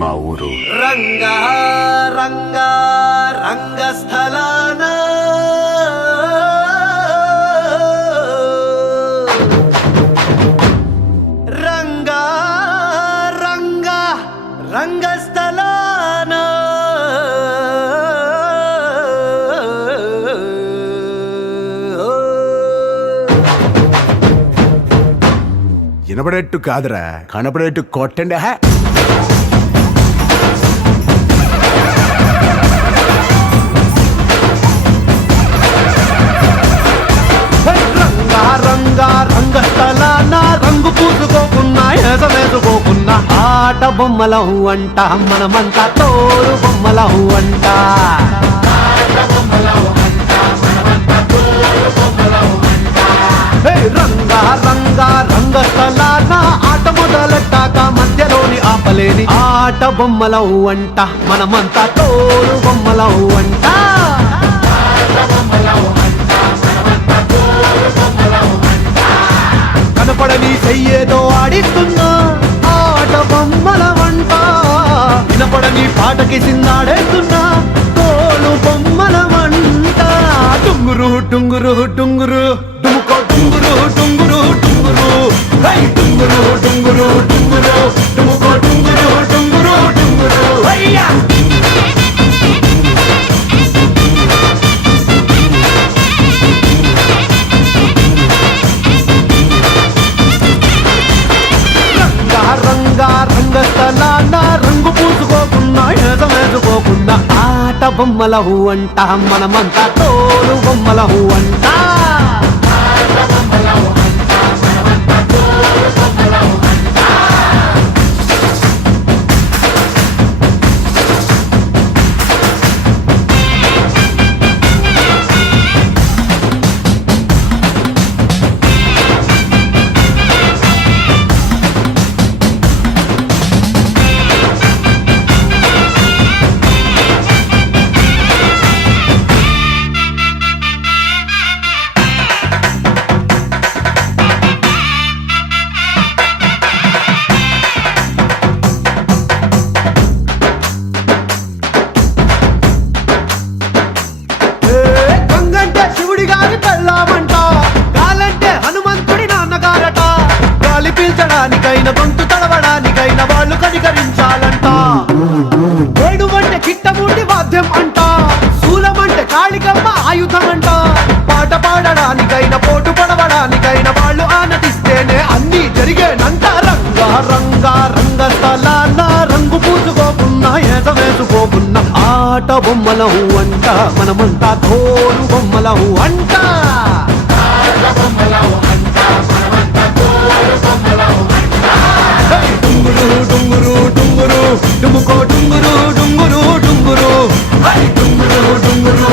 మా ఊరు. రంగా రంగా రంగస్థలాన రంగా రంగా రంగస్థలాన వినపడేట్టు కాదురా, కనపడేట్టు కొట్టండి. రంగా రంగా రంగస్థలాన రంగు పూసుకోకున్నా వేసుకోకున్నా ఆట బొమ్మలహు అంట మనమంతా తోడు బొమ్మలహు అంట. రంగా రంగా రంగస్థలాన ఆట మొదలెట్టాక మధ్యలోని ఆపలేని ఆట బొమ్మలహు అంట మనమంతా తోడు బొమ్మలహు అంట. కనపడని చెయ్యేదో ఆడిస్తున్నా ఆట బొమ్మల వంట, వినపడని పాటకి సిందాడేస్తున్నా తోలు బొమ్మల వంట. టుంగురు టుంగురు టుంగురు డుముకో టుంగురు టుంగురు టుంగురు, హై టుంగురు టుంగురు టుంగురు డుముకో టుంగురు టుంగురు టుంగురు అయ్యా. రంగా రంగస్థలాన రంగు పూసుకోకున్నా వేసుకోకున్నా ఆట బొమ్మలహు అంట మనమంతా తోలు బొమ్మలహు అంట. శివుడి గారి పెళ్ళామంట, గాలంటే హనుమంతుడి నాన్నగారట, గాలి పీల్చడానికైనా గొంతు తడవడానికైనా వాళ్ళు కనికరించాలంట. ఏడువంటే కిట్టముండి వాద్యం అంట, శూలమంటే కాళికమ్మ ఆయుధం అంట, పాట పాడడానికైనా పోటు పడవడానికైనా వాళ్ళు ఆనతిస్తేనే అన్ని జరిగేనంట. రంగా రంగా రంగస్థలాన రంగు పూసుకోకున్నా వేసుకోకున్నా ఆట బొమ్మలహు అంట మనమంతా తోలు బొమ్మలహు అంట. డుంగురు డుంగురు డుంగురు డుముకో డుంగురు డుంగురు డుంగురు, హై డుంగురు డుంగురు